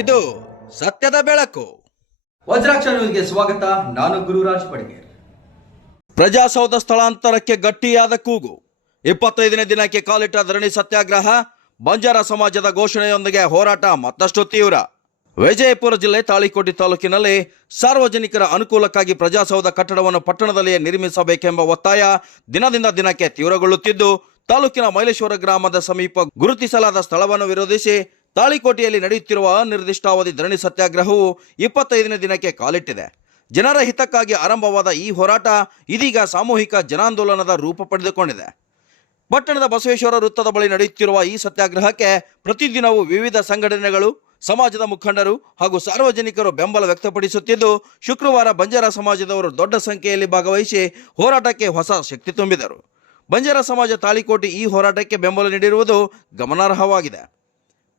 ಇದು ಸತ್ಯದ ಬೆಳಕು. ವಜ್ರಾಕ್ಷ ನ್ಯೂಸ್ಗೆ ಸ್ವಾಗತ. ನಾನು ಗುರುರಾಜ್ ಪಡಿಗೇರ್. ಪ್ರಜಾಸೌಧ ಸ್ಥಳಾಂತರಕ್ಕೆ ಗಟ್ಟಿಯಾದ ಕೂಗು. 25ನೇ ದಿನಕ್ಕೆ ಕಾಲಿಟ್ಟ ಧರಣಿ ಸತ್ಯಾಗ್ರಹ. ಬಂಜಾರ ಸಮಾಜದ ಘೋಷಣೆಯೊಂದಿಗೆ ಹೋರಾಟ ಮತ್ತಷ್ಟು ತೀವ್ರ. ವಿಜಯಪುರ ಜಿಲ್ಲೆ ತಾಳಿಕೋಟೆ ತಾಲೂಕಿನಲ್ಲಿ ಸಾರ್ವಜನಿಕರ ಅನುಕೂಲಕ್ಕಾಗಿ ಪ್ರಜಾಸೌಧ ಕಟ್ಟಡವನ್ನು ಪಟ್ಟಣದಲ್ಲಿಯೇ ನಿರ್ಮಿಸಬೇಕೆಂಬ ಒತ್ತಾಯ ದಿನದಿಂದ ದಿನಕ್ಕೆ ತೀವ್ರಗೊಳ್ಳುತ್ತಿದ್ದು, ತಾಲೂಕಿನ ಮೈಲೇಶ್ವರ ಗ್ರಾಮದ ಸಮೀಪ ಗುರುತಿಸಲಾದ ಸ್ಥಳವನ್ನು ವಿರೋಧಿಸಿ ತಾಳಿಕೋಟೆಯಲ್ಲಿ ನಡೆಯುತ್ತಿರುವ ಅನಿರ್ದಿಷ್ಟಾವಧಿ ಧರಣಿ ಸತ್ಯಾಗ್ರಹವು 25ನೇ ದಿನಕ್ಕೆ ಕಾಲಿಟ್ಟಿದೆ. ಜನರ ಹಿತಕ್ಕಾಗಿ ಆರಂಭವಾದ ಈ ಹೋರಾಟ ಇದೀಗ ಸಾಮೂಹಿಕ ಜನಾಂದೋಲನದ ರೂಪ ಪಡೆದುಕೊಂಡಿದೆ. ಪಟ್ಟಣದ ಬಸವೇಶ್ವರ ವೃತ್ತದ ಬಳಿ ನಡೆಯುತ್ತಿರುವ ಈ ಸತ್ಯಾಗ್ರಹಕ್ಕೆ ಪ್ರತಿದಿನವೂ ವಿವಿಧ ಸಂಘಟನೆಗಳು, ಸಮಾಜದ ಮುಖಂಡರು ಹಾಗೂ ಸಾರ್ವಜನಿಕರು ಬೆಂಬಲ ವ್ಯಕ್ತಪಡಿಸುತ್ತಿದ್ದು, ಶುಕ್ರವಾರ ಬಂಜಾರ ಸಮಾಜದವರು ದೊಡ್ಡ ಸಂಖ್ಯೆಯಲ್ಲಿ ಭಾಗವಹಿಸಿ ಹೋರಾಟಕ್ಕೆ ಹೊಸ ಶಕ್ತಿ ತುಂಬಿದರು. ಬಂಜಾರ ಸಮಾಜ ತಾಳಿಕೋಟೆ ಈ ಹೋರಾಟಕ್ಕೆ ಬೆಂಬಲ ನೀಡಿರುವುದು ಗಮನಾರ್ಹವಾಗಿದೆ.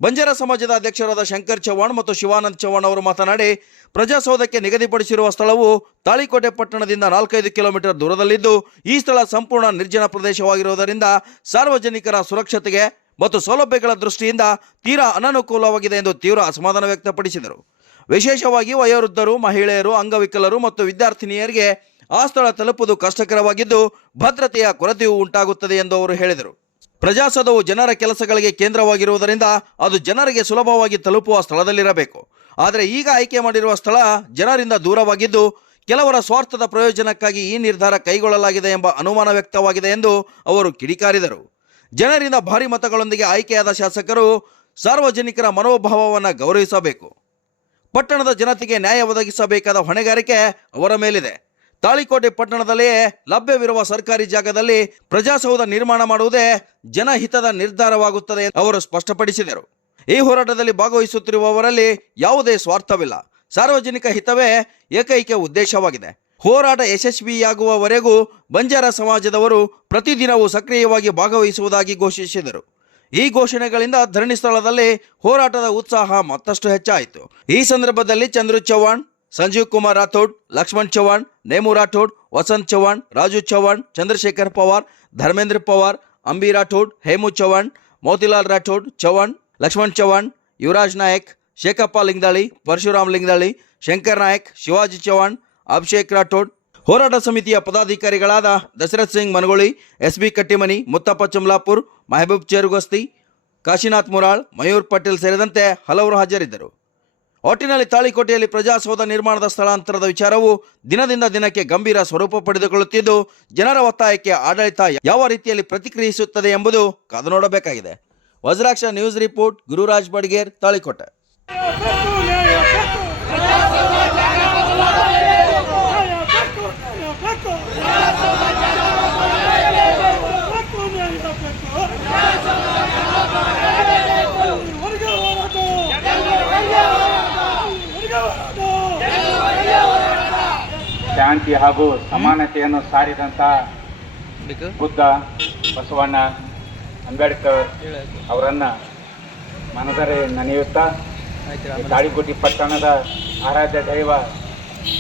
ಬಂಜಾರ ಸಮಾಜದ ಅಧ್ಯಕ್ಷರಾದ ಶಂಕರ್ ಚವ್ಹಾಣ್ ಮತ್ತು ಶಿವಾನಂದ್ ಚವ್ಹಾಣ್ ಅವರು ಮಾತನಾಡಿ, ಪ್ರಜಾಸೌಧಕ್ಕೆ ನಿಗದಿಪಡಿಸಿರುವ ಸ್ಥಳವು ತಾಳಿಕೋಟೆ ಪಟ್ಟಣದಿಂದ 4-5 ಕಿಲೋಮೀಟರ್ ದೂರದಲ್ಲಿದ್ದು, ಈ ಸ್ಥಳ ಸಂಪೂರ್ಣ ನಿರ್ಜನ ಪ್ರದೇಶವಾಗಿರುವುದರಿಂದ ಸಾರ್ವಜನಿಕರ ಸುರಕ್ಷತೆಗೆ ಮತ್ತು ಸೌಲಭ್ಯಗಳ ದೃಷ್ಟಿಯಿಂದ ತೀರಾ ಅನನುಕೂಲವಾಗಿದೆ ಎಂದು ತೀವ್ರ ಅಸಮಾಧಾನ ವ್ಯಕ್ತಪಡಿಸಿದರು. ವಿಶೇಷವಾಗಿ ವಯೋವೃದ್ಧರು, ಮಹಿಳೆಯರು, ಅಂಗವಿಕಲರು ಮತ್ತು ವಿದ್ಯಾರ್ಥಿನಿಯರಿಗೆ ಆ ಸ್ಥಳ ತಲುಪುವುದು ಕಷ್ಟಕರವಾಗಿದ್ದು, ಭದ್ರತೆಯ ಕೊರತೆಯೂ ಉಂಟಾಗುತ್ತದೆ ಎಂದು ಅವರು ಹೇಳಿದರು. ಪ್ರಜಾಸೌಧವು ಜನರ ಕೆಲಸಗಳಿಗೆ ಕೇಂದ್ರವಾಗಿರುವುದರಿಂದ ಅದು ಜನರಿಗೆ ಸುಲಭವಾಗಿ ತಲುಪುವ ಸ್ಥಳದಲ್ಲಿರಬೇಕು. ಆದರೆ ಈಗ ಆಯ್ಕೆ ಮಾಡಿರುವ ಸ್ಥಳ ಜನರಿಂದ ದೂರವಾಗಿದ್ದು, ಕೆಲವರ ಸ್ವಾರ್ಥದ ಪ್ರಯೋಜನಕ್ಕಾಗಿ ಈ ನಿರ್ಧಾರ ಕೈಗೊಳ್ಳಲಾಗಿದೆ ಎಂಬ ಅನುಮಾನ ವ್ಯಕ್ತವಾಗಿದೆ ಎಂದು ಅವರು ಕಿಡಿಕಾರಿದರು. ಜನರಿಂದ ಭಾರಿ ಮತಗಳೊಂದಿಗೆ ಆಯ್ಕೆಯಾದ ಶಾಸಕರು ಸಾರ್ವಜನಿಕರ ಮನೋಭಾವವನ್ನು ಗೌರವಿಸಬೇಕು. ಪಟ್ಟಣದ ಜನತೆಗೆ ನ್ಯಾಯ ಒದಗಿಸಬೇಕಾದ ಹೊಣೆಗಾರಿಕೆ ಅವರ ಮೇಲಿದೆ. ತಾಳಿಕೋಟೆ ಪಟ್ಟಣದಲ್ಲಿಯೇ ಲಭ್ಯವಿರುವ ಸರ್ಕಾರಿ ಜಾಗದಲ್ಲಿ ಪ್ರಜಾಸೌಧ ನಿರ್ಮಾಣ ಮಾಡುವುದೇ ಜನಹಿತದ ನಿರ್ಧಾರವಾಗುತ್ತದೆ ಎಂದು ಅವರು ಸ್ಪಷ್ಟಪಡಿಸಿದರು. ಈ ಹೋರಾಟದಲ್ಲಿ ಭಾಗವಹಿಸುತ್ತಿರುವವರಲ್ಲಿ ಯಾವುದೇ ಸ್ವಾರ್ಥವಿಲ್ಲ. ಸಾರ್ವಜನಿಕ ಹಿತವೇ ಏಕೈಕ ಉದ್ದೇಶವಾಗಿದೆ. ಹೋರಾಟ ಯಶಸ್ವಿಯಾಗುವವರೆಗೂ ಬಂಜಾರ ಸಮಾಜದವರು ಪ್ರತಿದಿನವೂ ಸಕ್ರಿಯವಾಗಿ ಭಾಗವಹಿಸುವುದಾಗಿ ಘೋಷಿಸಿದರು. ಈ ಘೋಷಣೆಗಳಿಂದ ಧರಣಿ ಸ್ಥಳದಲ್ಲಿ ಹೋರಾಟದ ಉತ್ಸಾಹ ಮತ್ತಷ್ಟು ಹೆಚ್ಚಾಯಿತು. ಈ ಸಂದರ್ಭದಲ್ಲಿ ಚಂದ್ರು ಚವ್ಹಾಣ್, ಸಂಜೀವ್ ಕುಮಾರ್ ರಾಥೋಡ್, ಲಕ್ಷ್ಮಣ್ ಚವ್ಹಾಣ್, ನೇಮು ರಾಠೋಡ್, ವಸಂತ್ ಚವ್ಹಾಣ್, ರಾಜು ಚವ್ಹಾಣ್, ಚಂದ್ರಶೇಖರ್ ಪವಾರ್, ಧರ್ಮೇಂದ್ರ ಪವಾರ್, ಅಂಬಿ ರಾಠೋಡ್, ಹೇಮು ಚವ್ಹಾಣ್, ಮೋತಿಲಾಲ್ ರಾಠೋಡ್ ಚವ್ಹಾಣ್, ಲಕ್ಷ್ಮಣ್ ಚವ್ಹಾಣ್, ಯುವರಾಜ್ ನಾಯಕ್, ಶೇಖಪ್ಪ ಲಿಂಗದಾಳಿ, ಪರಶುರಾಮ್ ಲಿಂಗದಾಳಿ, ಶಂಕರ್ ನಾಯಕ್, ಶಿವಾಜಿ ಚವ್ಹಾಣ್, ಅಭಿಷೇಕ್ ರಾಠೋಡ್, ಹೋರಾಟ ಸಮಿತಿಯ ಪದಾಧಿಕಾರಿಗಳಾದ ದಶರಥ್ ಸಿಂಗ್ ಮನಗೋಳಿ, ಎಸ್ ಬಿ ಕಟ್ಟಿಮನಿ, ಮುತ್ತಪ್ಪ ಚಮ್ಲಾಪುರ್, ಮೆಹಬೂಬ್ ಚೇರುಗಸ್ತಿ, ಕಾಶಿನಾಥ್ ಮುರಾಳ್, ಮಯೂರ್ ಪಟೇಲ್ ಸೇರಿದಂತೆ ಹಲವರು ಹಾಜರಿದ್ದರು. ಒಟ್ಟಿನಲ್ಲಿ ತಾಳಿಕೋಟೆಯಲ್ಲಿ ಪ್ರಜಾಸೌಧ ನಿರ್ಮಾಣದ ಸ್ಥಳಾಂತರದ ವಿಚಾರವು ದಿನದಿಂದ ದಿನಕ್ಕೆ ಗಂಭೀರ ಸ್ವರೂಪ ಪಡೆದುಕೊಳ್ಳುತ್ತಿದ್ದು, ಜನರ ಒತ್ತಾಯಕ್ಕೆ ಆಡಳಿತ ಯಾವ ರೀತಿಯಲ್ಲಿ ಪ್ರತಿಕ್ರಿಯಿಸುತ್ತದೆ ಎಂಬುದು ಕಾದು ನೋಡಬೇಕಾಗಿದೆ. Vajraksha news report, Gururaj Badiger, Talikote. ಶಾಂತಿ ಹಾಗೂ ಸಮಾನತೆಯನ್ನು ಸಾರಿದಂಥ ಬುದ್ಧ, ಬಸವಣ್ಣ, ಅಂಬೇಡ್ಕರ್ ಅವರನ್ನು ಮನದರೆ ನೆನೆಯುತ್ತಾ ತಾಳಿಕೋಟೆ ಪಟ್ಟಣದ ಆರಾಧ್ಯ ದೈವ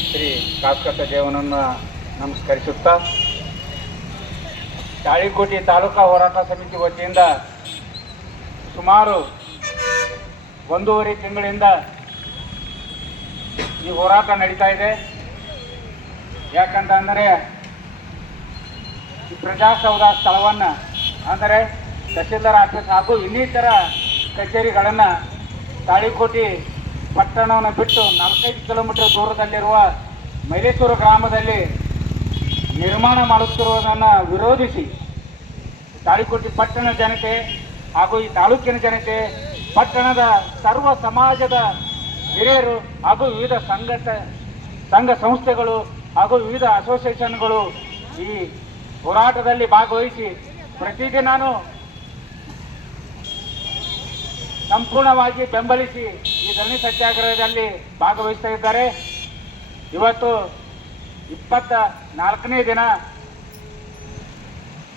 ಶ್ರೀ ಕಾಸ್ಕತ ದೇವನನ್ನು ನಮಸ್ಕರಿಸುತ್ತಾ, ತಾಳಿಕೋಟೆ ತಾಲೂಕಾ ಹೋರಾಟ ಸಮಿತಿ ವತಿಯಿಂದ ಸುಮಾರು 1.5 ತಿಂಗಳಿಂದ ಈ ಹೋರಾಟ ನಡೀತಾ ಇದೆ. ಯಾಕಂತಂದರೆ ಈ ಪ್ರಜಾಸೌಧ ಸ್ಥಳವನ್ನು ಅಂದರೆ ತಹಸೀಲ್ದಾರ್ ಆಫೀಸ್ ಹಾಗೂ ಇನ್ನಿತರ ಕಚೇರಿಗಳನ್ನು ತಾಳಿಕೋಟೆ ಪಟ್ಟಣವನ್ನು ಬಿಟ್ಟು 4-5 ಕಿಲೋಮೀಟರ್ ದೂರದಲ್ಲಿರುವ ಮೈಲೇಶ್ವರ ಗ್ರಾಮದಲ್ಲಿ ನಿರ್ಮಾಣ ಮಾಡುತ್ತಿರುವುದನ್ನು ವಿರೋಧಿಸಿ ತಾಳಿಕೋಟೆ ಪಟ್ಟಣ ಜನತೆ ಹಾಗೂ ಈ ತಾಲೂಕಿನ ಜನತೆ, ಪಟ್ಟಣದ ಸರ್ವ ಸಮಾಜದ ಹಿರಿಯರು ಹಾಗೂ ವಿವಿಧ ಸಂಘ ಸಂಸ್ಥೆಗಳು ಹಾಗೂ ವಿವಿಧ ಅಸೋಸಿಯೇಷನ್ಗಳು ಈ ಹೋರಾಟದಲ್ಲಿ ಭಾಗವಹಿಸಿ ಪ್ರತಿದಿನಾನು ಸಂಪೂರ್ಣವಾಗಿ ಬೆಂಬಲಿಸಿ ಈ ಧರಣಿ ಸತ್ಯಾಗ್ರಹದಲ್ಲಿ ಭಾಗವಹಿಸ್ತಾ ಇದ್ದಾರೆ. ಇವತ್ತು 24ನೇ ದಿನ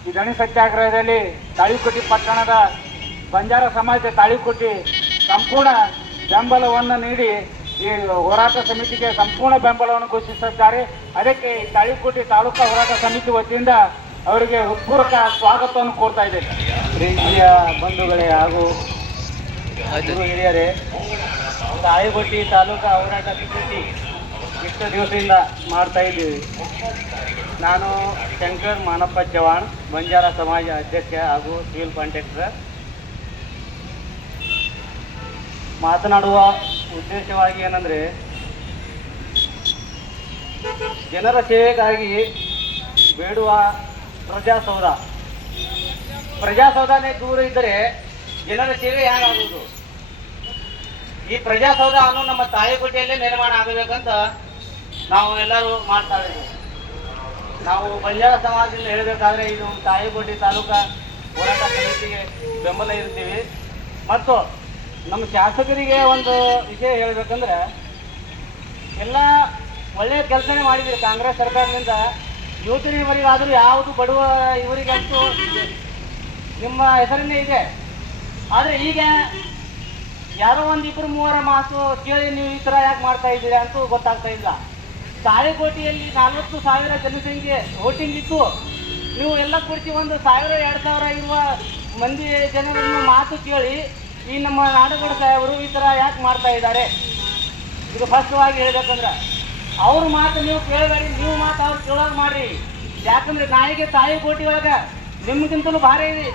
ಈ ಧರಣಿ ಸತ್ಯಾಗ್ರಹದಲ್ಲಿ ತಾಳಿಕೋಟೆ ಪಟ್ಟಣದ ಬಂಜಾರ ಸಮಾಜ ತಾಳಿಕೋಟೆ ಸಂಪೂರ್ಣ ಬೆಂಬಲವನ್ನು ನೀಡಿ ಈ ಹೋರಾಟ ಸಮಿತಿಗೆ ಸಂಪೂರ್ಣ ಬೆಂಬಲವನ್ನು ಘೋಷಿಸಿದ್ದಾರೆ. ಅದಕ್ಕೆ ತಾಳಿಕೋಟೆ ತಾಲೂಕಾ ಹೋರಾಟ ಸಮಿತಿ ವತಿಯಿಂದ ಅವರಿಗೆ ಹೃತ್ಪೂರ್ವಕ ಸ್ವಾಗತವನ್ನು ಕೋರ್ತಾ ಇದ್ದೇನೆ. ಪ್ರೀತಿಯ ಬಂಧುಗಳೇ ಹಾಗೂ ಹಿರಿಯರೇ, ತಾಳಿಕೋಟಿ ತಾಲೂಕು ಹೋರಾಟ ಸಮಿತಿ ಇಷ್ಟು ದಿವಸದಿಂದ ಮಾಡ್ತಾ ಇದ್ದೀವಿ. ನಾನು ಶಂಕರ್ ಮಾನಪ್ಪ ಚವಾಣ್, ಬಂಜಾರ ಸಮಾಜ ಅಧ್ಯಕ್ಷ ಹಾಗೂ ಸಿವಿಲ್ ಕಾಂಟ್ರಾಕ್ಟರ್. ಮಾತನಾಡುವ ಉದ್ದೇಶವಾಗಿ ಏನಂದರೆ, ಜನರ ಸೇವೆಗಾಗಿ ಬೇಡುವ ಪ್ರಜಾಸೌಧನೇ ದೂರ ಇದ್ದರೆ ಜನರ ಸೇವೆ ಹೇಗಾಗುವುದು? ಈ ಪ್ರಜಾಸೌಧ ಅನ್ನೋ ನಮ್ಮ ತಾಳಿಕೋಟೆಯಲ್ಲೇ ನಿರ್ಮಾಣ ಆಗಬೇಕಂತ ನಾವು ಎಲ್ಲರೂ ಮಾಡ್ತಾ ಇದ್ದೀವಿ. ನಾವು ಬಂಜಾರ ಸಮಾಜದಿಂದ ಹೇಳಬೇಕಾದ್ರೆ ಇದು ತಾಳಿಕೋಟೆ ತಾಲೂಕಾ ಹೋರಾಟ ಸಮಿತಿಗೆ ಬೆಂಬಲ ಇರ್ತೀವಿ. ಮತ್ತು ನಮ್ಮ ಶಾಸಕರಿಗೆ ಒಂದು ವಿಷಯ ಹೇಳಬೇಕಂದ್ರೆ, ಎಲ್ಲ ಒಳ್ಳೆಯ ಕೆಲಸನೇ ಮಾಡಿದ್ದೀರಿ ಕಾಂಗ್ರೆಸ್ ಸರ್ಕಾರದಿಂದ. ಯುವಕರಿವರಿಗಾದರೂ ಯಾವುದು ಬಡವ ಇವರಿಗಂತೂ ನಿಮ್ಮ ಹೆಸರನ್ನೇ ಇದೆ. ಆದರೆ ಈಗ ಯಾರೋ ಒಂದು ಇಬ್ಬರು ಮೂವರ ಮಾತು ಕೇಳಿ ನೀವು ಈ ಥರ ಯಾಕೆ ಮಾಡ್ತಾ ಇದ್ದೀರಾ ಅಂತೂ ಗೊತ್ತಾಗ್ತಾ ಇಲ್ಲ. ತಾಳಿಕೋಟೆಯಲ್ಲಿ 40,000 ಜನಸಂಖ್ಯೆ ವೋಟಿಂಗ್ ಇತ್ತು. ನೀವು ಎಲ್ಲ ಕುರಿತು 1,000-2,000 ಇರುವ ಮಂದಿ ಜನರನ್ನು ಮಾತು ಕೇಳಿ ಈ ನಮ್ಮ ನಾಡಗೌಡ ಸಾಹೇಬರು ಈ ಥರ ಯಾಕೆ ಮಾಡ್ತಾ ಇದ್ದಾರೆ? ಇದು ಸ್ಪಷ್ಟವಾಗಿ ಹೇಳ್ಬೇಕಂದ್ರೆ ಅವ್ರ ಮಾತು ನೀವು ಕೇಳಬೇಡಿ, ನೀವು ಮಾತು ಅವ್ರು ಕೇಳೋದು ಮಾಡಿರಿ. ಯಾಕಂದರೆ ನಾಯಿಗೆ ತಾಳಿಕೋಟೆ ಒಳಗೆ ನಿಮಗಿಂತಲೂ ಭಾರಿ ಇದೆ.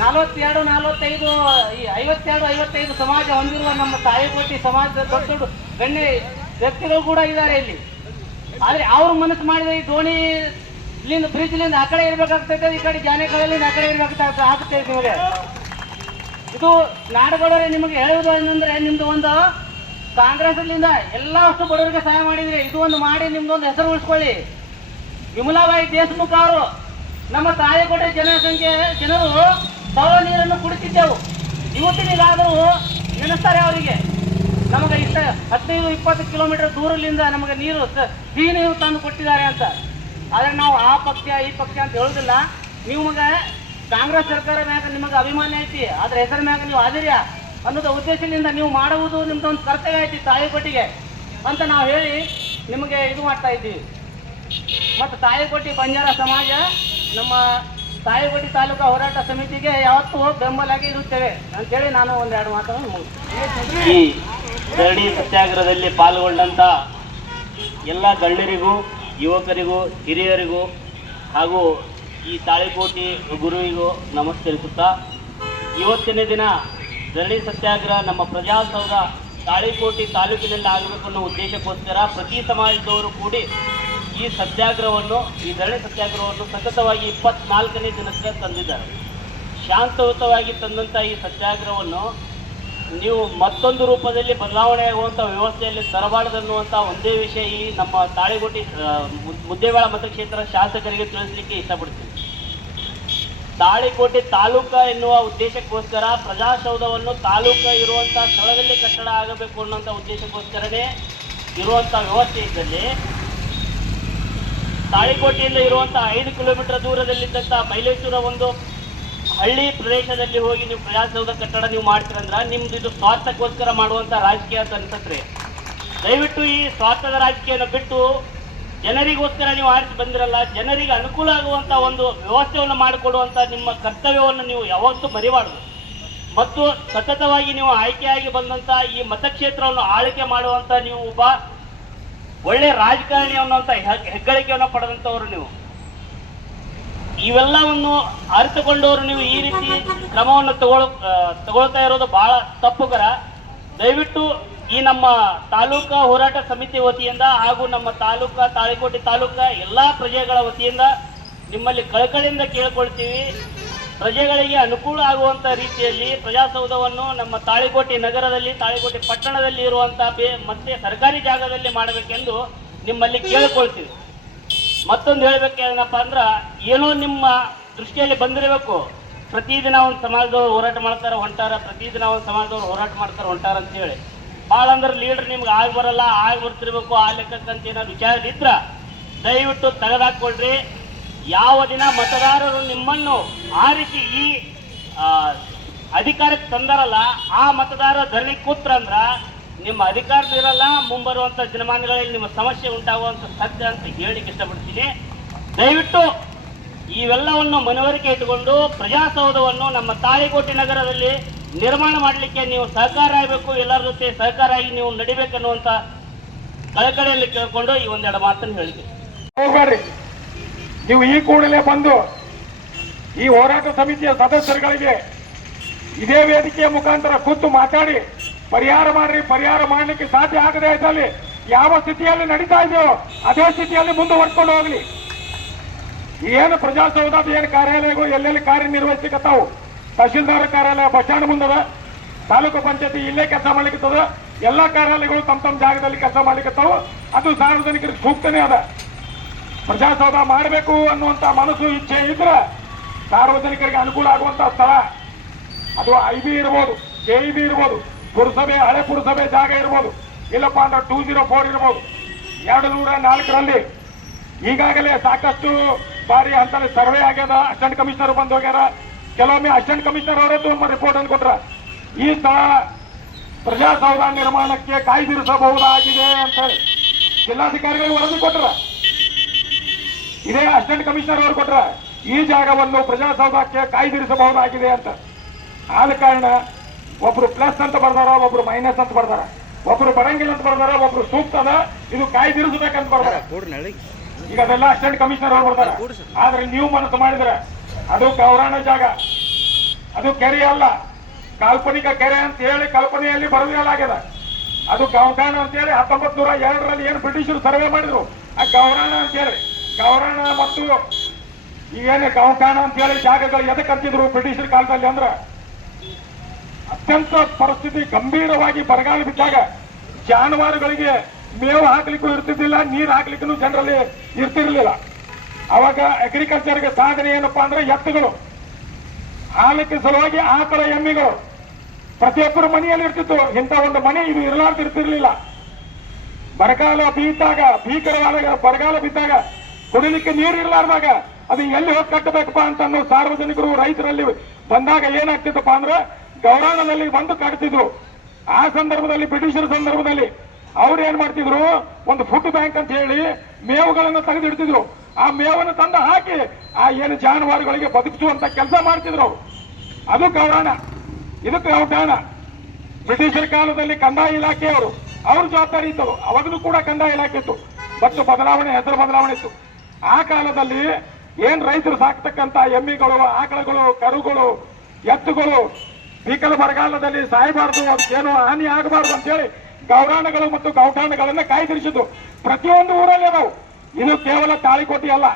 42, 45 ಈ 52-55 ಸಮಾಜ ಹೊಂದಿರುವ ನಮ್ಮ ತಾಳಿಕೋಟೆ ಸಮಾಜದ ದೊಡ್ಡ ದೊಡ್ಡ ಗಣ್ಯ ವ್ಯಕ್ತಿಗಳು ಕೂಡ ಇದ್ದಾರೆ ಇಲ್ಲಿ. ಆದರೆ ಅವ್ರ ಮನಸ್ಸು ಮಾಡಿದ್ರೆ ಈ ದೋಣಿ ಇಲ್ಲಿಂದ ಬ್ರಿಡ್ಜ್ಲಿಂದ ಆ ಕಡೆ ಇರಬೇಕಾಗ್ತೈತೆ, ಈ ಕಡೆ ಜಾನೇಕಲ್ಲಿಂದ ಆ ಕಡೆ ಆಗ್ತೈತೆ ನಿಮಗೆ. ಇದು ನಾಡಗೌಡರೇ ನಿಮಗೆ ಹೇಳುವುದು ಏನಂದ್ರೆ, ನಿಮ್ದು ಒಂದು ಕಾಂಗ್ರೆಸ್ಲಿಂದ ಎಲ್ಲ ಅಷ್ಟು ಬಡವರಿಗೆ ಸಹಾಯ ಮಾಡಿದ್ರಿ. ಇದು ಒಂದು ಮಾಡಿ ನಿಮ್ದೊಂದು ಹೆಸರು ಉಳಿಸ್ಕೊಳ್ಳಿ. ವಿಮಲಾಬಾಯಿ ದೇಶಮುಖ ಅವರು ನಮ್ಮ ತಾಳಿಕೋಟೆ ಜನರು ಸೌರ ನೀರನ್ನು ಕುಡಿತಿದ್ದೆವು. ಇವತ್ತಿನಿಗಾದರೂ ನೆನೆಸ್ತಾರೆ ಅವರಿಗೆ. ನಮಗೆ 15-20 ಕಿಲೋಮೀಟರ್ ದೂರದಿಂದ ನಮಗೆ ಸಿಹಿ ನೀರು ತಂದು ಕೊಟ್ಟಿದ್ದಾರೆ ಅಂತ. ಆದರೆ ನಾವು ಆ ಪಕ್ಷ ಈ ಪಕ್ಷ ಅಂತ ಹೇಳೋದಿಲ್ಲ. ನಿಮಗೆ ಕಾಂಗ್ರೆಸ್ ಸರ್ಕಾರ ಮ್ಯಾಗ ನಿಮಗೆ ಅಭಿಮಾನ ಐತಿ, ಅದ್ರ ಹೆಸರ ಮ್ಯಾಗ ನೀವು ಆದಿರ್ಯ ಅನ್ನೋದು ಉದ್ದೇಶದಿಂದ ನೀವು ಮಾಡುವುದು ನಿಮ್ದೊಂದು ಕರ್ತವ್ಯ ಐತಿ ತಾಳಿಕೋಟೆಗೆ ಅಂತ ನಾವು ಹೇಳಿ ನಿಮಗೆ ಇದು ಮಾಡ್ತಾ ಇದ್ದೀವಿ. ಮತ್ತು ತಾಳಿಕೋಟೆ ಬಂಜಾರ ಸಮಾಜ ನಮ್ಮ ತಾಳಿಕೋಟೆ ತಾಲೂಕಾ ಹೋರಾಟ ಸಮಿತಿಗೆ ಯಾವತ್ತೂ ಬೆಂಬಲಾಗಿ ಇರುತ್ತೇವೆ ಅಂತೇಳಿ ನಾನು ಒಂದೆರಡು ಮಾತನ್ನು ಮುಗಿಸ್ತೀನಿ. ಈ ಧರಣಿ ಸತ್ಯಾಗ್ರಹದಲ್ಲಿ ಪಾಲ್ಗೊಂಡಂಥ ಎಲ್ಲ ಗಣ್ಯರಿಗೂ, ಯುವಕರಿಗೂ, ಹಿರಿಯರಿಗೂ ಹಾಗೂ ಈ ತಾಳಿಕೋಟೆ ಗುರುವಿಗೂ ನಮಸ್ಕರಿಸುತ್ತಾ, ಇವತ್ತಿನ ದಿನ ಧರಣಿ ಸತ್ಯಾಗ್ರಹ ನಮ್ಮ ಪ್ರಜಾಸೌಧ ತಾಳಿಕೋಟೆ ತಾಲೂಕಿನಲ್ಲಿ ಆಗಬೇಕು ಅನ್ನೋ ಉದ್ದೇಶಕ್ಕೋಸ್ಕರ ಪ್ರತಿ ಸಮಾಜದವರು ಕೂಡಿ ಈ ಧರಣಿ ಸತ್ಯಾಗ್ರಹವನ್ನು ಸತತವಾಗಿ 24ನೇ ದಿನಕ್ಕೆ ತಂದಿದ್ದಾರೆ. ಶಾಂತಯುತವಾಗಿ ತಂದಂಥ ಈ ಸತ್ಯಾಗ್ರಹವನ್ನು ನೀವು ಮತ್ತೊಂದು ರೂಪದಲ್ಲಿ ಬದಲಾವಣೆ ಆಗುವಂಥ ವ್ಯವಸ್ಥೆಯಲ್ಲಿ ತರಬಾರದನ್ನುವಂಥ ಒಂದೇ ವಿಷಯ ಈ ನಮ್ಮ ತಾಳಿಕೋಟೆ ಮುದ್ದೇಬೇಳ ಮತಕ್ಷೇತ್ರ ಶಾಸಕರಿಗೆ ತಿಳಿಸಲಿಕ್ಕೆ ಇಷ್ಟಪಡ್ತೀನಿ. ತಾಳಿಕೋಟೆ ತಾಲೂಕಾ ಎನ್ನುವ ಉದ್ದೇಶಕ್ಕೋಸ್ಕರ ಪ್ರಜಾಸೌಧವನ್ನು ತಾಲೂಕಾ ಇರುವಂಥ ಸ್ಥಳದಲ್ಲಿ ಕಟ್ಟಡ ಆಗಬೇಕು ಅನ್ನೋಂಥ ಉದ್ದೇಶಕ್ಕೋಸ್ಕರನೇ ಇರುವಂಥ ವ್ಯವಸ್ಥೆ ಇದ್ದಲ್ಲಿ, ತಾಳಿಕೋಟೆಯಿಂದ ಇರುವಂಥ 5 ಕಿಲೋಮೀಟರ್ ದೂರದಲ್ಲಿದ್ದಂಥ ಮೈಲೇಶ್ವರ ಒಂದು ಹಳ್ಳಿ ಪ್ರದೇಶದಲ್ಲಿ ಹೋಗಿ ನೀವು ಪ್ರಜಾಸೌಧ ಕಟ್ಟಡ ನೀವು ಮಾಡ್ತೀರಂದ್ರೆ ನಿಮ್ದು ಇದು ಸ್ವಾರ್ಥಕ್ಕೋಸ್ಕರ ಮಾಡುವಂಥ ರಾಜಕೀಯ ಅಂತ ಅನ್ಸತ್ರಿ. ದಯವಿಟ್ಟು ಈ ಸ್ವಾರ್ಥದ ರಾಜಕೀಯನ ಬಿಟ್ಟು ಜನರಿಗೋಸ್ಕರ ನೀವು ಆರಿಸಿ ಬಂದಿರಲ್ಲ, ಜನರಿಗೆ ಅನುಕೂಲ ಆಗುವಂಥ ಒಂದು ವ್ಯವಸ್ಥೆಯನ್ನು ಮಾಡಿಕೊಡುವಂಥ ನಿಮ್ಮ ಕರ್ತವ್ಯವನ್ನು ನೀವು ಯಾವತ್ತೂ ಮರಿಬಾರ್ದು. ಮತ್ತು ಸತತವಾಗಿ ನೀವು ಆಯ್ಕೆಯಾಗಿ ಬಂದಂಥ ಈ ಮತಕ್ಷೇತ್ರವನ್ನು ಆಳ್ವಿಕೆ ಮಾಡುವಂಥ ನೀವು ಒಬ್ಬ ಒಳ್ಳೆ ರಾಜಕಾರಣಿ ಅನ್ನುವಂಥ ಹೆಗ್ಗಳಿಕೆಯನ್ನು ಪಡೆದಂಥವ್ರು ನೀವು. ಇವೆಲ್ಲವನ್ನು ಅರಿತುಕೊಂಡವರು ನೀವು ಈ ರೀತಿ ಕ್ರಮವನ್ನು ತಗೊಳ್ತಾ ಇರೋದು ಬಹಳ ತಪ್ಪುಕರ. ದಯವಿಟ್ಟು ಈ ನಮ್ಮ ತಾಲೂಕಾ ಹೋರಾಟ ಸಮಿತಿ ವತಿಯಿಂದ ಹಾಗೂ ನಮ್ಮ ತಾಳಿಕೋಟೆ ತಾಲೂಕಾ ಎಲ್ಲ ಪ್ರಜೆಗಳ ವತಿಯಿಂದ ನಿಮ್ಮಲ್ಲಿ ಕಳಕಳಿಯಿಂದ ಕೇಳಿಕೊಳ್ತೀವಿ, ಪ್ರಜೆಗಳಿಗೆ ಅನುಕೂಲ ಆಗುವಂಥ ರೀತಿಯಲ್ಲಿ ಪ್ರಜಾಸೌಧವನ್ನು ನಮ್ಮ ತಾಳಿಕೋಟೆ ನಗರದಲ್ಲಿ, ತಾಳಿಕೋಟೆ ಪಟ್ಟಣದಲ್ಲಿ ಇರುವಂಥ ಮತ್ತೆ ಸರ್ಕಾರಿ ಜಾಗದಲ್ಲಿ ಮಾಡಬೇಕೆಂದು ನಿಮ್ಮಲ್ಲಿ ಕೇಳಿಕೊಳ್ತೀವಿ. ಮತ್ತೊಂದು ಹೇಳಬೇಕೇನಪ್ಪ ಅಂದ್ರೆ, ಏನೋ ನಿಮ್ಮ ದೃಷ್ಟಿಯಲ್ಲಿ ಬಂದಿರಬೇಕು, ಪ್ರತಿದಿನ ಒಂದು ಸಮಾಜದವ್ರು ಹೋರಾಟ ಮಾಡ್ತಾರೆ ಹೊಂಟಾರ, ಪ್ರತಿದಿನ ಒಂದು ಸಮಾಜದವ್ರು ಹೋರಾಟ ಮಾಡ್ತಾರೆ ಹೊಂಟಾರ ಅಂತೇಳಿ ಭಾಳ ಅಂದ್ರೆ ಲೀಡರ್ ನಿಮ್ಗೆ ಆಗಿ ಬರಲ್ಲ, ಆಗಿ ಬರ್ತಿರ್ಬೇಕು ಆ ಲೆಕ್ಕಕ್ಕಂತ ಏನಾದ್ರು ವಿಚಾರದಿದ್ರ ದಯವಿಟ್ಟು ತೆಗೆದಾಕೊಳ್ರಿ. ಯಾವ ದಿನ ಮತದಾರರು ನಿಮ್ಮನ್ನು ಆರಿಸಿ ಈ ಅಧಿಕಾರಕ್ಕೆ ತಂದಾರಲ್ಲ, ಆ ಮತದಾರ ಧರಣಿ ಕೂತ್ರಂದ್ರ ನಿಮ್ಮ ಅಧಿಕಾರದಿರಲ್ಲ, ಮುಂಬರುವಂಥ ದಿನಮಾನಗಳಲ್ಲಿ ನಿಮ್ಮ ಸಮಸ್ಯೆ ಉಂಟಾಗುವಂಥ ಸತ್ಯ ಅಂತ ಹೇಳಲಿಕ್ಕೆ ಇಷ್ಟಪಡ್ತೀನಿ. ದಯವಿಟ್ಟು ಇವೆಲ್ಲವನ್ನು ಮನವರಿಕೆ ಇಟ್ಟುಕೊಂಡು ಪ್ರಜಾಸೌಧವನ್ನು ನಮ್ಮ ತಾಳಿಕೋಟೆ ನಗರದಲ್ಲಿ ನಿರ್ಮಾಣ ಮಾಡಲಿಕ್ಕೆ ನೀವು ಸಹಕಾರ ಆಗಬೇಕು, ಎಲ್ಲರ ಜೊತೆ ಸಹಕಾರ ಆಗಿ ನೀವು ನಡಿಬೇಕನ್ನುವಂತ ಕಳಕಳಿಯಲ್ಲಿ ಕೇಳಿಕೊಂಡು ಈ ಒಂದೆರಡು ಮಾತನ್ನು ಹೇಳಿದೆ. ಹೋಗ್ಬೇಡ್ರಿ, ನೀವು ಈ ಕೂಡಲೇ ಬಂದು ಈ ಹೋರಾಟ ಸಮಿತಿಯ ಸದಸ್ಯರುಗಳಿಗೆ ಇದೇ ವೇದಿಕೆಯ ಮುಖಾಂತರ ಕೂತು ಮಾತಾಡಿ ಪರಿಹಾರ ಮಾಡ್ರಿ. ಪರಿಹಾರ ಮಾಡಲಿಕ್ಕೆ ಸಾಧ್ಯ ಆಗದೆ ಇದ್ದಲ್ಲಿ ಯಾವ ಸ್ಥಿತಿಯಲ್ಲಿ ನಡೀತಾ ಇದೆಯೋ ಅದೇ ಸ್ಥಿತಿಯಲ್ಲಿ ಮುಂದುವರ್ಕೊಂಡು ಹೋಗ್ಲಿ. ಏನು ಪ್ರಜಾಸೌಧದ ಏನು ಕಾರ್ಯಾಲಯಗಳು ಎಲ್ಲೆಲ್ಲಿ ಕಾರ್ಯನಿರ್ವಹಿಸಲಿಕ್ಕತ್ತಾವು, ತಹಶೀಲ್ದಾರ್ ಕಾರ್ಯಾಲಯ ಬಸ್ ಸ್ಟ್ಯಾಂಡ್ ಮುಂದದ, ತಾಲೂಕು ಪಂಚಾಯತಿ ಇಲ್ಲೇ ಕೆಲಸ ಮಾಡ್ಲಿಕ್ಕತ್ತದ, ಎಲ್ಲಾ ಕಾರ್ಯಾಲಯಗಳು ತಮ್ಮ ತಮ್ಮ ಜಾಗದಲ್ಲಿ ಕೆಲಸ ಮಾಡ್ಲಿಕ್ಕತ್ತಾವು. ಅದು ಸಾರ್ವಜನಿಕರಿಗೆ ಸೂಕ್ತನೇ ಅದ. ಪ್ರಜಾಸೌಧ ಮಾಡಬೇಕು ಅನ್ನುವಂತ ಮನಸ್ಸು ಇಚ್ಛೆ ಇದ್ರೆ ಸಾರ್ವಜನಿಕರಿಗೆ ಅನುಕೂಲ ಆಗುವಂತ ಸ್ಥಳ ಅದು IB ಇರ್ಬೋದು, KEB ಇರ್ಬೋದು, ಪುರಸಭೆ ಹಳೆ ಪುರಸಭೆ ಜಾಗ ಇರ್ಬೋದು, ಇಲ್ಲಪ್ಪ ಅಂದ್ರೆ 204 ಇರ್ಬೋದು. 204ರಲ್ಲಿ ಈಗಾಗಲೇ ಸಾಕಷ್ಟು ಬಾರಿ ಅಂತಲ್ಲಿ ಸರ್ವೆ ಆಗ್ಯದ. ಅಸಿಸ್ಟೆಂಟ್ ಕಮಿಷನರ್ ಬಂದು ಹೋಗ್ಯಾರ. ಕೆಲವೊಮ್ಮೆ ಅಸಿಸ್ಟೆಂಟ್ ಕಮಿಷನರ್ ಅವರೇ ರಿಪೋರ್ಟ್ ಅನ್ನು ಕೊಟ್ರ ಈ ಸ್ಥಳ ಪ್ರಜಾಸೌಧ ನಿರ್ಮಾಣಕ್ಕೆ ಕಾಯ್ದಿರಿಸಬಹುದಾಗಿದೆ ಅಂತ ಹೇಳಿ ಜಿಲ್ಲಾಧಿಕಾರಿಗಳಿಗೆ ವರದಿ ಕೊಟ್ರ. ಇದೇ ಅಸಿಸ್ಟೆಂಟ್ ಕಮಿಷನರ್ ಅವರು ಕೊಟ್ರ ಈ ಜಾಗವನ್ನು ಪ್ರಜಾಸೌಧಕ್ಕೆ ಕಾಯ್ದಿರಿಸಬಹುದಾಗಿದೆ ಅಂತ. ಆದ ಕಾರಣ ಒಬ್ರು ಪ್ಲಸ್ ಅಂತ ಬರ್ದಾರ, ಒಬ್ರು ಮೈನಸ್ ಅಂತ ಬರ್ದಾರ, ಒಬ್ರು ಬರಂಗಿಲ್ಲ ಅಂತ ಬರ್ದಾರ, ಒಬ್ರು ಸೂಕ್ತ ಅದ ಇದು ಕಾಯ್ದಿರಿಸಬೇಕಂತ ಬರ್ದಾರ. ಈಗ ಅದೆಲ್ಲ ಅಸಿಸ್ಟೆಂಟ್ ಕಮಿಷನರ್ ಅವರು ಬರ್ತಾರ. ಆದ್ರೆ ನೀವು ಮನಸ್ಸು ಮಾಡಿದ್ರೆ ಅದು ಗೌರಾಣ ಜಾಗ, ಅದು ಕೆರೆ ಅಲ್ಲ, ಕಾಲ್ಪನಿಕ ಕೆರೆ ಅಂತ ಹೇಳಿ ಕಲ್ಪನೆಯಲ್ಲಿ ಬರೆಯಲಾಗಿದೆ. ಅದು ಗೌರಾಣ ಅಂತ ಹೇಳಿ 1902ರಲ್ಲಿ ಏನು ಬ್ರಿಟಿಷರು ಸರ್ವೆ ಮಾಡಿದ್ರು ಆ ಗೌರಾಣ ಅಂತ ಹೇಳಿ. ಗೌರಾಣ ಮತ್ತು ಈಗೇನು ಗೌಕಾಣ ಅಂತ ಹೇಳಿ ಜಾಗಗಳು ಎದಕ್ಕೆ ಅಂತಿದ್ರು ಬ್ರಿಟಿಷರ ಕಾಲದಲ್ಲಿ ಅಂದ್ರ ಅತ್ಯಂತ ಪರಿಸ್ಥಿತಿ ಗಂಭೀರವಾಗಿ ಬರಗಾಲ ಬಿದ್ದಾಗ ಜಾನುವಾರುಗಳಿಗೆ ಮೇವು ಹಾಕ್ಲಿಕ್ಕೂ ಇರ್ತಿದ್ದಿಲ್ಲ, ನೀರು ಹಾಕ್ಲಿಕ್ಕೂ ಜನರಲ್ಲಿ ಇರ್ತಿರ್ಲಿಲ್ಲ. ಅವಾಗ ಅಗ್ರಿಕಲ್ಚರ್ಗೆ ಸಾಧನೆ ಏನಪ್ಪಾ ಅಂದ್ರೆ ಎತ್ತುಗಳು, ಹಾಲಿಕ್ಕೆ ಸಲುವಾಗಿ ಆಕಳ ಎಮ್ಮೆಗಳು ಪ್ರತಿಯೊಬ್ಬರ ಮನೆಯಲ್ಲಿ ಇರ್ತಿತ್ತು. ಇಂಥ ಒಂದು ಮನೆ ಇದು ಇರ್ತಿರ್ಲಿಲ್ಲ. ಬರಗಾಲ ಬೀತಾಗ, ಭೀಕರವಾದ ಬರಗಾಲ ಬಿದ್ದಾಗ ಕುಡಿಲಿಕ್ಕೆ ನೀರು ಇರಲಾರ್ದಾಗ ಅದು ಎಲ್ಲಿ ಹೋಗಿ ಕಟ್ಟಬೇಕಪ್ಪ ಅಂತ ಅನ್ನೋ ಸಾರ್ವಜನಿಕರು ರೈತರಲ್ಲಿ ಬಂದಾಗ ಏನಾಗ್ತಿತ್ತಪ್ಪ ಅಂದ್ರೆ ಗೌರಾಣದಲ್ಲಿ ಬಂದು ಕಟ್ತಿದ್ರು. ಆ ಸಂದರ್ಭದಲ್ಲಿ ಬ್ರಿಟಿಷರ ಸಂದರ್ಭದಲ್ಲಿ ಅವ್ರು ಏನ್ ಮಾಡ್ತಿದ್ರು, ಒಂದು ಫುಡ್ ಬ್ಯಾಂಕ್ ಅಂತ ಹೇಳಿ ಮೇವುಗಳನ್ನು ತೆಗೆದಿಡ್ತಿದ್ರು. ಆ ಮೇವನ್ನು ತಂದು ಹಾಕಿ ಆ ಏನು ಜಾನುವಾರುಗಳಿಗೆ ಬದುಕಿಸುವಂತ ಕೆಲಸ ಮಾಡ್ತಿದ್ರು. ಅದು ಗೌರಾಣ, ಇದು ಗೌಟಾಣ. ಬ್ರಿಟಿಷರ ಕಾಲದಲ್ಲಿ ಕಂದಾಯ ಇಲಾಖೆಯವರು ಅವ್ರ ಜವಾಬ್ದಾರಿ ಇತ್ತು. ಅವಾಗಲೂ ಕೂಡ ಕಂದಾಯ ಇಲಾಖೆ ಇತ್ತು, ಮತ್ತು ಬದಲಾವಣೆ, ಹೆಸರು ಬದಲಾವಣೆ ಇತ್ತು. ಆ ಕಾಲದಲ್ಲಿ ಏನ್ ರೈತರು ಸಾಕ್ತಕ್ಕಂತ ಎಮ್ಮಿಗಳು, ಆಕಳಗಳು, ಕರುಗಳು, ಎತ್ತುಗಳು ಭೀಕರ ಬರಗಾಲದಲ್ಲಿ ಸಾಯಬಾರದು, ಅದಕ್ಕೇನು ಹಾನಿ ಆಗಬಾರ್ದು ಅಂತ ಹೇಳಿ ಗೌರಾಣಗಳು ಮತ್ತು ಗೌಠಾಣಗಳನ್ನ ಕಾಯ್ದಿರಿಸಿದ್ರು. ಪ್ರತಿಯೊಂದು ಊರಲ್ಲಿ ಅದಾವು. ಇದು ಕೇವಲ ತಾಳಿಕೋಟೆ ಅಲ್ಲ,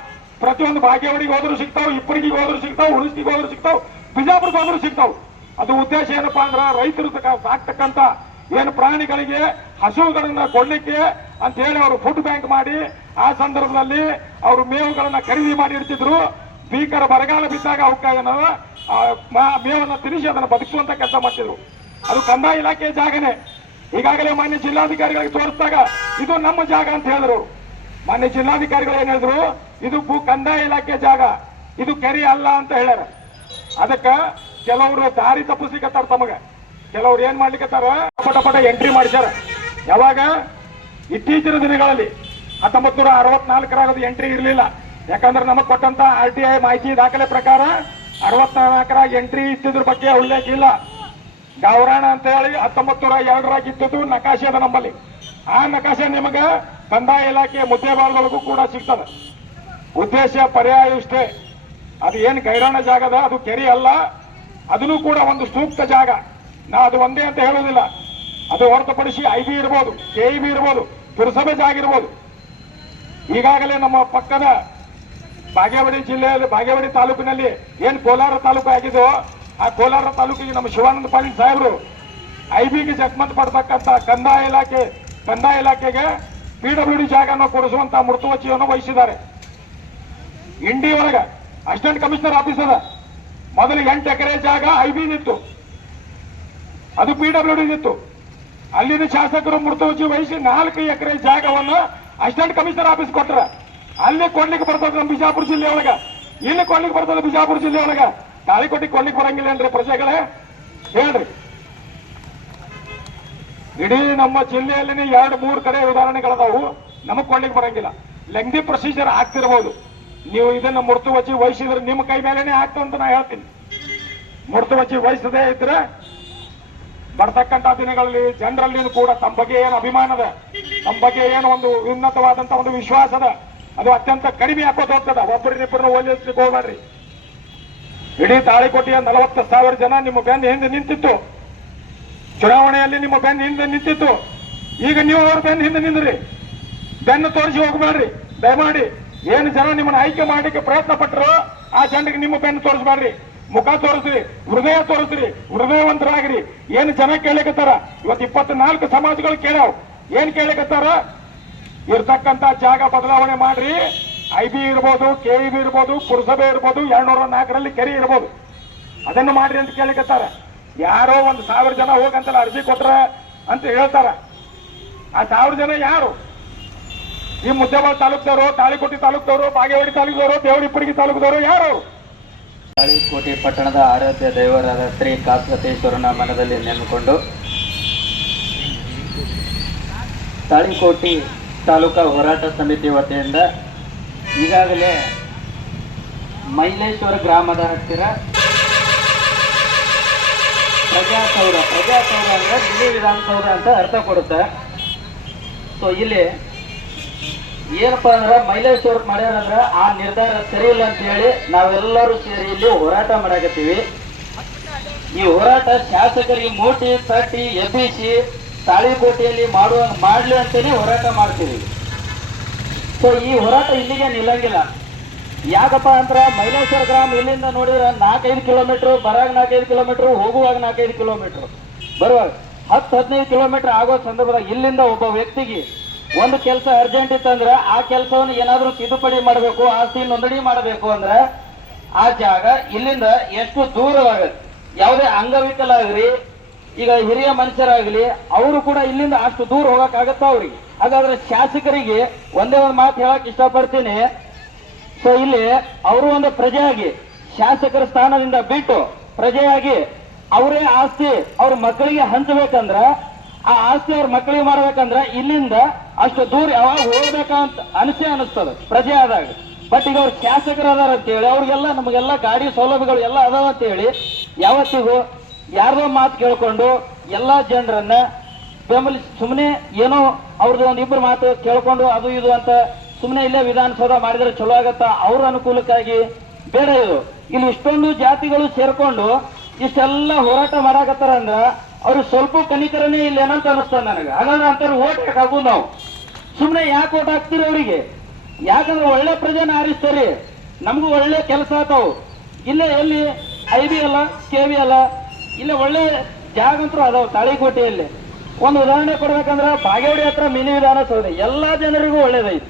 ಪ್ರತಿಯೊಂದು ಬಾಗೇವಾಡಿಗೆ ಹೋದ್ರು ಸಿಗ್ತಾವ್, ಇಪ್ಪರಿಗೆ ಹೋದ್ರು ಸಿಗ್ತಾವ್, ಹುಣಸ್ತಿಗೆ ಹೋದ್ರು ಸಿಗ್ತಾವ್, ಬಿಜಾಪುರಕ್ಕೆ ಹೋದ್ರು ಸಿಗ್ತಾವ್. ಅದು ಉದ್ದೇಶ ಏನಪ್ಪಾ ಅಂದ್ರ ರೈತರು ಸಾಕ್ತಕ್ಕಂತ ಏನು ಪ್ರಾಣಿಗಳಿಗೆ ಹಸುಗಳನ್ನ ಕೊಡ್ಲಿಕ್ಕೆ ಅಂತ ಹೇಳಿ ಅವರು ಫುಡ್ ಬ್ಯಾಂಕ್ ಮಾಡಿ ಆ ಸಂದರ್ಭದಲ್ಲಿ ಅವರು ಮೇವುಗಳನ್ನ ಖರೀದಿ ಮಾಡಿ ಇಡ್ತಿದ್ರು. ಭೀಕರ ಬರಗಾಲ ಬಿದ್ದಾಗ ಅವಕ್ಕ ಮೇವನ್ನ ತಿನ್ನಿಸಿ ಅದನ್ನ ಬದುಕುವಂತ ಕೆಲಸ ಮಾಡ್ತಿದ್ರು. ಅದು ಕಂದಾಯ ಇಲಾಖೆಯ ಜಾಗನೇ. ಈಗಾಗಲೇ ಮಾನ್ಯ ಜಿಲ್ಲಾಧಿಕಾರಿಗಳಿಗೆ ತೋರಿಸಿದಾಗ ಇದು ನಮ್ಮ ಜಾಗ ಅಂತ ಹೇಳಿದ್ರು. ಮಾನ್ಯ ಜಿಲ್ಲಾಧಿಕಾರಿಗಳು ಏನ್ ಹೇಳಿದ್ರು, ಇದು ಕಂದಾಯ ಇಲಾಖೆ ಜಾಗ, ಇದು ಕೆರೆ ಅಲ್ಲ ಅಂತ ಹೇಳ್ಯಾರ. ಅದಕ್ಕ ಕೆಲವರು ದಾರಿ ತಪ್ಪಿಸ್ಲಿಕ್ಕತ್ತಾರ. ತಮಗ ಕೆಲವ್ರು ಏನ್ ಮಾಡ್ಲಿಕ್ಕತ್ತಾರ, ಪಟ ಎಂಟ್ರಿ ಮಾಡಿಸ್ಯಾರ. ಯಾವಾಗ ಇತ್ತೀಚಿನ ದಿನಗಳಲ್ಲಿ 1964 ಎಂಟ್ರಿ ಇರಲಿಲ್ಲ. ಯಾಕಂದ್ರೆ ನಮಗ್ ಕೊಟ್ಟಂತ RTI ಮಾಹಿತಿ ದಾಖಲೆ ಪ್ರಕಾರ 64 ಎಂಟ್ರಿ ಇತ್ತಿದ್ರ ಬಗ್ಗೆ ಉಲ್ಲೇಖ ಇಲ್ಲ. ಗೌರಾಣ ಅಂತ ಹೇಳಿ 1902 ಇದ್ದದ್ದು ನಕಾಶೆ ಅದ ನಮ್ಮಲ್ಲಿ. ಆ ನಕಾಶೆ ನಿಮಗ ಕಂದಾಯ ಇಲಾಖೆ ಮುದ್ದೇಬಾಳದೊಳಗೂ ಕೂಡ ಸಿಗ್ತದೆ. ಉದ್ದೇಶ ಪರ್ಯಾಯ ಇಷ್ಟೇ, ಅದು ಏನ್ ಗೈರಾಣ ಜಾಗದ ಅದು ಕೆರೆ ಅಲ್ಲ, ಅದನ್ನು ಕೂಡ ಒಂದು ಸೂಕ್ತ ಜಾಗ. ನಾ ಅದು ಒಂದೇ ಅಂತ ಹೇಳೋದಿಲ್ಲ. ಅದು ಹೊರತುಪಡಿಸಿ IB ಇರ್ಬೋದು, KEB ಇರ್ಬೋದು, ಪುರಸಭೆ ಜಾಗ ಇರ್ಬೋದು. ಈಗಾಗಲೇ ನಮ್ಮ ಪಕ್ಕದ ಬಾಗೇವಾಡಿ ಜಿಲ್ಲೆಯಲ್ಲಿ, ಬಾಗೇವಾಡಿ ತಾಲೂಕಿನಲ್ಲಿ ಏನ್ ಕೋಲಾರ ತಾಲೂಕು ಆಗಿದೋ ಆ ಕೋಲಾರ ತಾಲೂಕಿಗೆ ನಮ್ಮ ಶಿವಾನಂದ ಪಾಟೀಲ್ ಸಾಹೇಬರು IBಗೆ ಜಗ್ಮಂತ್ ಪಡ್ತಕ್ಕಂತ ಕಂದಾಯ ಇಲಾಖೆಗೆ PWD ಜಾಗವನ್ನು ಕೊಡಿಸುವಂತ ಮೃತುವಚಿಯನ್ನು ವಹಿಸಿದ್ದಾರೆ. ಇಂಡಿ ಒಳಗ ಅಸಿಸ್ಟೆಂಟ್ ಕಮಿಷನರ್ ಆಫೀಸ್ ಅದ. ಮೊದಲು 8 ಎಕರೆ ಜಾಗ IB ಇತ್ತು, ಅದು PWD ಇತ್ತು. ಅಲ್ಲಿನ ಶಾಸಕರು ಮೃತವಚಿ ವಹಿಸಿ 4 ಎಕರೆ ಜಾಗವನ್ನು ಅಸಿಸ್ಟೆಂಟ್ ಕಮಿಷನರ್ ಆಫೀಸ್ ಕೊಟ್ರ. ಅಲ್ಲಿ ಕೊಡ್ಲಿಕ್ಕೆ ಬರ್ತದ ನಮ್ಮ ಬಿಜಾಪುರ ಜಿಲ್ಲೆ ಒಳಗ, ಇಲ್ಲಿ ಕೊಡ್ಲಿಕ್ಕೆ ಬರ್ತದ ಬಿಜಾಪುರ ಜಿಲ್ಲೆ ಒಳಗ. ತಾಳಿಕೋಟಿ ಕೊಡ್ಲಿಕ್ಕೆ ಬರಂಗಿಲ್ಲ ಏನ್ರಿ ಪ್ರಜೆಗಳೇ ಹೇಳ್ರಿ. ಇಡೀ ನಮ್ಮ ಜಿಲ್ಲೆಯಲ್ಲಿ 2-3 ಕಡೆ ಉದಾಹರಣೆಗಳದಾವು. ನಮಗ್ ಕೊಡ್ಲಿಕ್ಕೆ ಬರಂಗಿಲ್ಲ. ಲೆಂಗ್ದಿ ಪ್ರೊಸೀಜರ್ ಆಗ್ತಿರ್ಬೋದು. ನೀವು ಇದನ್ನ ಮುರ್ತುವಚಿ ವಹಿಸಿದ್ರೆ ನಿಮ್ಮ ಕೈ ಮೇಲೆನೆ ಆಗ್ತದೆ ಅಂತ ನಾ ಹೇಳ್ತೀನಿ. ಮುರ್ತುವಚಿ ವಹಿಸದೇ ಇದ್ರೆ ಬರ್ತಕ್ಕಂಥ ದಿನಗಳಲ್ಲಿ ಜನರಲ್ಲಿ ಕೂಡ ತಮ್ಮ ಬಗ್ಗೆ ಏನು ಅಭಿಮಾನದ, ತಮ್ಮ ಬಗ್ಗೆ ಏನು ಒಂದು ಉನ್ನತವಾದಂತ ಒಂದು ವಿಶ್ವಾಸದ, ಅದು ಅತ್ಯಂತ ಕಡಿಮೆ ಹಾಕೋದು ಹೋಗ್ತದ. ಒಬ್ಬರನ್ನಿಬ್ಬರನ್ನ ಹೋಲಿಸ್ಲಿಕ್ಕೆ ಹೋಗ್ಬೇಡ್ರಿ. ಇಡೀ ತಾಳಿಕೋಟೆಯ 40,000 ಜನ ನಿಮ್ಮ ಬೆನ್ನ ಹಿಂದೆ ನಿಂತಿತ್ತು. ಚುನಾವಣೆಯಲ್ಲಿ ನಿಮ್ಮ ಬೆನ್ನ ಹಿಂದೆ ನಿಂತಿತ್ತು. ಈಗ ನೀವು ಅವ್ರ ಬೆನ್ನ ಹಿಂದೆ ನಿಂದ್ರಿ. ಬೆನ್ನು ತೋರಿಸಿ ಹೋಗ್ಬೇಡ್ರಿ ದಯಮಾಡಿ. ಏನು ಜನ ನಿಮ್ಮನ್ನ ಆಯ್ಕೆ ಮಾಡಲಿಕ್ಕೆ ಪ್ರಯತ್ನ ಪಟ್ಟರು ಆ ಜನರಿಗೆ ನಿಮ್ಮ ಬೆನ್ನು ತೋರಿಸ್ಬೇಡ್ರಿ. ಮುಖ ತೋರಿಸ್ರಿ, ಹೃದಯ ತೋರಿಸ್ರಿ, ಹೃದಯವಂತರಾಗ್ರಿ. ಏನು ಜನ ಕೇಳಕತ್ತಾರ, ಇವತ್ತು 24 ಸಮಾಜಗಳು ಕೇಳಾವ್. ಏನ್ ಕೇಳಕತ್ತಾರ? ಇರ್ತಕ್ಕಂತ ಜಾಗ ಬದಲಾವಣೆ ಮಾಡ್ರಿ. IB ಇರ್ಬೋದು, KEB ಇರ್ಬೋದು, ಪುರಸಭೆ ಇರ್ಬೋದು, 204ರಲ್ಲಿ ಕೆರೆ ಇರ್ಬೋದು, ಅದನ್ನು ಮಾಡ್ರಿ ಅಂತ ಕೇಳಕತ್ತಾರ. ಯಾರೋ 1,000 ಜನ ಹೋಗಂತಲ್ಲ ಅರ್ಜಿ ಕೊಟ್ರ ಅಂತ ಹೇಳ್ತಾರ. ಆ 1000 ಜನ ಯಾರು? ಈ ಮುದ್ದೇಬಾಳ ತಾಲೂಕ್ದವರು, ತಾಳಿಕೋಟೆ ತಾಲೂಕ್ದವರು, ಬಾಗೇವಾಡಿ ತಾಲೂಕ್ದವರು, ದೇವರಿಪ್ಪಡಿಗೆ ತಾಲೂಕ್ದವರು ಯಾರು? ತಾಳಿಕೋಟೆ ಪಟ್ಟಣದ ಆರಾಧ್ಯ ದೈವರಾದ ಶ್ರೀ ಕಾಸಗತೇಶ್ವರನ ಮನದಲ್ಲಿ ನೆನೆದುಕೊಂಡು ತಾಳಿಕೋಟೆ ತಾಲೂಕಾ ಹೋರಾಟ ಸಮಿತಿ ವತಿಯಿಂದ ಈಗಾಗಲೇ ಮೈಲೇಶ್ವರ ಗ್ರಾಮದ ಹತ್ತಿರ ಪ್ರಜಾಸೌಧ ಅಂದ್ರೆ ಮಿನಿ ವಿಧಾನಸೌಧ ಅಂತ ಅರ್ಥ ಕೊಡುತ್ತೆ. ಸೊ ಇಲ್ಲಿ ಏನಪ್ಪಾ ಅಂದ್ರೆ ಮೈಲೇಶ್ವರ ಮಾಡ್ಯಾರಂದ್ರ ಆ ನಿರ್ಧಾರ ಸರಿ ಇಲ್ಲ ಅಂತ ಹೇಳಿ ನಾವೆಲ್ಲರೂ ಸೇರಿ ಇಲ್ಲಿ ಹೋರಾಟ ಮಾಡಾಕತ್ತೀವಿ. ಈ ಹೋರಾಟ ಶಾಸಕರಿಗೆ ಮೂಟಿ ತಟ್ಟಿ ಎಬ್ಬಿಸಿ ತಾಳಿಕೋಟೆಯಲ್ಲಿ ಮಾಡ್ಲಿ ಅಂತಾನೆ ಹೋರಾಟ ಮಾಡ್ತೀವಿ. ಸೊ ಈ ಹೋರಾಟ ಇಲ್ಲಿಗೆ ನಿಲ್ಲಂಗಿಲ್ಲ. ಯಾಕಪ್ಪ ಅಂದ್ರ ಮೈಲೇಶ್ವರ ಗ್ರಾಮ ಇಲ್ಲಿಂದ ನೋಡಿದ್ರೆ 4-5 ಕಿಲೋಮೀಟರ್, ಬರಾಗ 4-5 ಕಿಲೋಮೀಟರ್, ಹೋಗುವಾಗ 4-5 ಕಿಲೋಮೀಟರ್, ಬರುವಾಗ 10-15 ಕಿಲೋಮೀಟರ್ ಆಗೋ ಸಂದರ್ಭದಾಗ ಇಲ್ಲಿಂದ ಒಬ್ಬ ವ್ಯಕ್ತಿಗೆ ಒಂದು ಕೆಲಸ ಅರ್ಜೆಂಟ್ ಇತ್ತಂದ್ರೆ ಆ ಕೆಲಸವನ್ನು ಏನಾದ್ರೂ ತಿದ್ದುಪಡಿ ಮಾಡಬೇಕು, ಆಸ್ತಿ ನೋಂದಣಿ ಮಾಡಬೇಕು ಅಂದ್ರೆ ಆ ಜಾಗ ಇಲ್ಲಿಂದ ಎಷ್ಟು ದೂರವಾಗತ್ತೆ. ಯಾವುದೇ ಅಂಗವಿಕಲ ಆಗ್ರಿ, ಈಗ ಹಿರಿಯ ಮನುಷ್ಯರಾಗ್ಲಿ, ಅವರು ಕೂಡ ಇಲ್ಲಿಂದ ಅಷ್ಟು ದೂರ ಹೋಗಕ್ಕಾಗತ್ತ ಅವ್ರಿಗೆ. ಹಾಗಾದ್ರೆ ಶಾಸಕರಿಗೆ ಒಂದೇ ಒಂದು ಮಾತು ಹೇಳಕ್ ಇಷ್ಟಪಡ್ತೀನಿ. ಸೊ ಇಲ್ಲಿ ಅವರು ಒಂದು ಪ್ರಜೆಯಾಗಿ ಶಾಸಕರ ಸ್ಥಾನದಿಂದ ಬಿಟ್ಟು ಪ್ರಜೆಯಾಗಿ ಅವರೇ ಆಸ್ತಿ ಅವ್ರ ಮಕ್ಕಳಿಗೆ ಹಂಚಬೇಕಂದ್ರ, ಆ ಆಸ್ತಿ ಅವ್ರ ಮಕ್ಕಳಿಗೆ ಮಾಡ್ಬೇಕಂದ್ರ ಇಲ್ಲಿಂದ ಅಷ್ಟು ದೂರ ಯಾವಾಗ ಹೋಗ್ಬೇಕಂತ ಅನಿಸ್ತದ ಪ್ರಜೆ ಆದಾಗ. ಬಟ್ ಈಗ ಅವ್ರ ಶಾಸಕರು ಅದಾರ ಅಂತ ಹೇಳಿ ಅವ್ರಿಗೆಲ್ಲ ನಮಗೆಲ್ಲ ಗಾಡಿ ಸೌಲಭ್ಯಗಳು ಎಲ್ಲ ಅದಾವ ಅಂತ ಹೇಳಿ ಯಾವತ್ತಿಗೂ ಯಾರ್ದೋ ಮಾತು ಕೇಳ್ಕೊಂಡು ಎಲ್ಲಾ ಜನರನ್ನ ಬೆಂಬಲಿಸಿ ಸುಮ್ಮನೆ ಏನೋ ಅವ್ರದ್ದು ಒಂದಿಬ್ರು ಮಾತು ಕೇಳ್ಕೊಂಡು ಅದು ಇದು ಅಂತ ಸುಮ್ಮನೆ ಇಲ್ಲೇ ವಿಧಾನಸೌಧ ಮಾಡಿದ್ರೆ ಚಲೋ ಆಗತ್ತ ಅವ್ರ ಅನುಕೂಲಕ್ಕಾಗಿ ಬೇಡ. ಇದು ಇಲ್ಲಿ ಇಷ್ಟೊಂದು ಜಾತಿಗಳು ಸೇರ್ಕೊಂಡು ಇಷ್ಟೆಲ್ಲ ಹೋರಾಟ ಮಾಡಾಕತ್ತಾರ ಅಂದ್ರ ಅವ್ರಿಗೆ ಸ್ವಲ್ಪ ಕನಿಕರನೇ ಇಲ್ಲ ಏನಂತ ಅನಿಸ್ತದ ನನಗೆ. ಹಾಗಾದ್ರೆ ಅಂತಾರೆ ಓಟ್ ಹಾಕೂ ನಾವು ಸುಮ್ಮನೆ ಯಾಕೆ ಓಟ್ ಹಾಕ್ತೀರಿ ಅವರಿಗೆ? ಯಾಕಂದ್ರೆ ಒಳ್ಳೆ ಪ್ರಜೆನ ಆರಿಸ್ತಾರೆ, ನಮಗೂ ಒಳ್ಳೆ ಕೆಲಸ ಆತಾವು. ಇಲ್ಲೇ ಎಲ್ಲಿ IB ಅಲ್ಲ, KV ಅಲ್ಲ, ಇಲ್ಲೇ ಒಳ್ಳೆ ಜಾಗಂತರೂ ಅದಾವ ತಾಳಿಕೋಟೆಯಲ್ಲಿ. ಒಂದು ಉದಾಹರಣೆ ಕೊಡ್ಬೇಕಂದ್ರ ಬಾಗೇವಾಡಿ ಹತ್ರ ಮಿನಿ ವಿಧಾನಸೌಧ ಎಲ್ಲಾ ಜನರಿಗೂ ಒಳ್ಳೇದೈತಿ,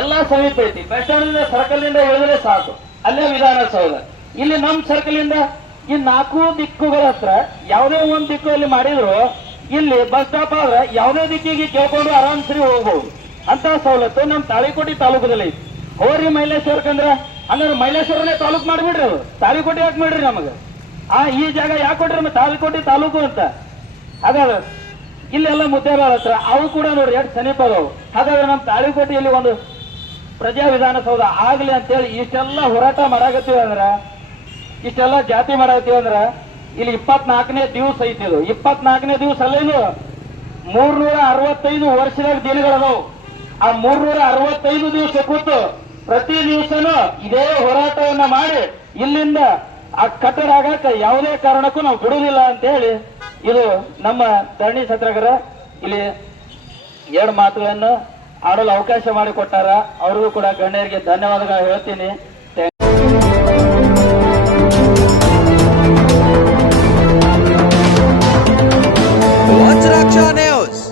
ಎಲ್ಲಾ ಸಮೀಪ ಐತಿ. ಬಸ್ ಸ್ಟ್ಯಾಂಡ್ ಸರ್ಕಲ್ ಇಂದ ಇಳಿದ್ರೆ ಸಾಕು, ಅಲ್ಲೇ ವಿಧಾನಸೌಧ. ಇಲ್ಲಿ ನಮ್ ಸರ್ಕಲ್ ಇಂದ ಈ 4 ದಿಕ್ಕುಗಳ ಹತ್ರ ಯಾವುದೇ ಒಂದು ದಿಕ್ಕಲ್ಲಿ ಮಾಡಿದ್ರು ಇಲ್ಲಿ ಬಸ್ ಸ್ಟಾಪ್ ಆದ್ರೆ ಯಾವುದೇ ದಿಕ್ಕಿಗೆ ಕೇಳ್ಕೊಂಡು ಆರಾಮ್ಸರಿ ಹೋಗ್ಬಹುದು. ಅಂತ ಸವಲತ್ತು ನಮ್ ತಾಳಿಕೋಟೆ ತಾಲೂಕದಲ್ಲಿ ಐತಿ. ಹೋರಿ ಮೈಲೇಶ್ವರಕ್ಕಂದ್ರ ಹಂಗಾದ್ರೆ ಮೈಲೇಶ್ವರನೇ ತಾಲೂಕು ಮಾಡಿಬಿಡ್ರಿ, ಅದು ತಾಳಿಕೋಟೆ ಯಾಕೆ ಮಾಡ್ರಿ ನಮಗ? ಈ ಜಾಗ ಯಾಕೆ ಕೊಟ್ರಿ ತಾಳಿಕೋಟೆ ತಾಲೂಕು ಅಂತ? ಹಾಗಾದ್ರೆ ಇಲ್ಲೆಲ್ಲ ಮುದ್ದೇಬಾಳ ಹತ್ರ ಅವು ಕೂಡ ನೋಡ್ರಿ ಎಷ್ಟು ಸಮೀಪ ಅದಾವು. ಹಾಗಾದ್ರೆ ನಮ್ಮ ತಾಳಿಕೋಟೆಯಲ್ಲಿ ಒಂದು ಪ್ರಜಾ ವಿಧಾನಸೌಧ ಆಗ್ಲಿ ಅಂತೇಳಿ ಇಷ್ಟೆಲ್ಲ ಹೋರಾಟ ಮಾಡಾಕತ್ತೀವಿ ಅಂದ್ರ, ಇಷ್ಟೆಲ್ಲ ಜಾತಿ ಮಾಡಾಕತ್ತೀವಿ ಅಂದ್ರ ಇಲ್ಲಿ 24ನೇ ದಿವಸ ಐತಿ. ಇದು 24ನೇ ದಿವಸ ಅಲ್ಲೇನು 365 ವರ್ಷದಾಗ ದಿನಗಳದಾವು. ಆ 365 ದಿವಸ ಕೂತು ಪ್ರತಿ ದಿವಸನೂ ಇದೇ ಹೋರಾಟವನ್ನ ಮಾಡಿ ಇಲ್ಲಿಂದ ಆ ಕಟ್ಟಡ ಆಗಕ್ಕ ಯಾವುದೇ ಕಾರಣಕ್ಕೂ ನಾವು ಬಿಡುವುದಿಲ್ಲ ಅಂತ ಹೇಳಿ ಇದು ನಮ್ಮ ಧರಣಿ ಸತ್ಯಾಗ್ರಹ. ಇಲ್ಲಿ 2 ಮಾತುಗಳನ್ನು ಆಡಲು ಅವಕಾಶ ಮಾಡಿಕೊಟ್ಟಾರ. ಅವ್ರಿಗೂ ಕೂಡ ಗಣ್ಯರಿಗೆ ಧನ್ಯವಾದಗಳು ಹೇಳ್ತೀನಿ. ವಜ್ರಾಕ್ಷ ನ್ಯೂಸ್,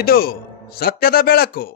ಇದು ಸತ್ಯದ ಬೆಳಕು.